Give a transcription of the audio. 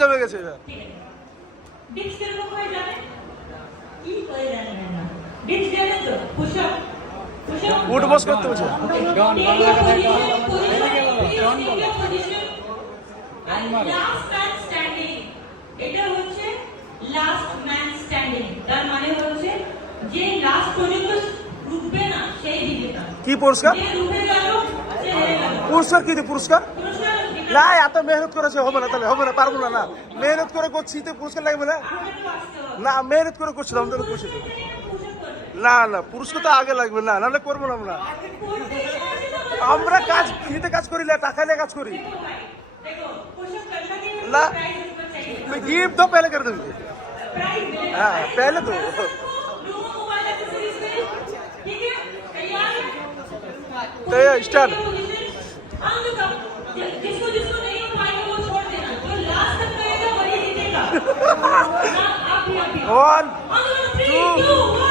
জমে গেছে এবার। ডিপস কিরকম হয় জানেন? কি করে জানেন না? ডিপস জানেন তো? পুশ-আপ উঠ বস করতে বলছে। লাস্ট ম্যান স্ট্যান্ডিং, এটা হচ্ছে লাস্ট ম্যান স্ট্যান্ডিং। তার মানে হচ্ছে যে লাস্ট পর্যন্ত রুখবে না সেই বিজেতা। কি পুরস্কার? যে রুখে গেল সে হেরে গেল। পুরস্কার কি পুরস্কার? পুরস্কার না এত মেহনত করেছে হবে না, তাহলে হবে না, পারবো না। না মেহনত করে করছি তো পুরস্কার লাগবে না? না মেহনত করে করছিলাম তো করছি তো। না না পুরস্কার তো আগে লাগবে, না নাহলে করবো না আমরা। আমরা কাজ ফ্রিতে কাজ করি না, টাকা নিয়ে কাজ করি না। गिफ्ट दो पहले कर दूंगी। हाँ पहले दो। तो ये स्टार्ट। जिसको जिसको नहीं उठाएंगे वो छोड़ देना, जो लास्ट तक करेगा वही जीतेगा। 1 2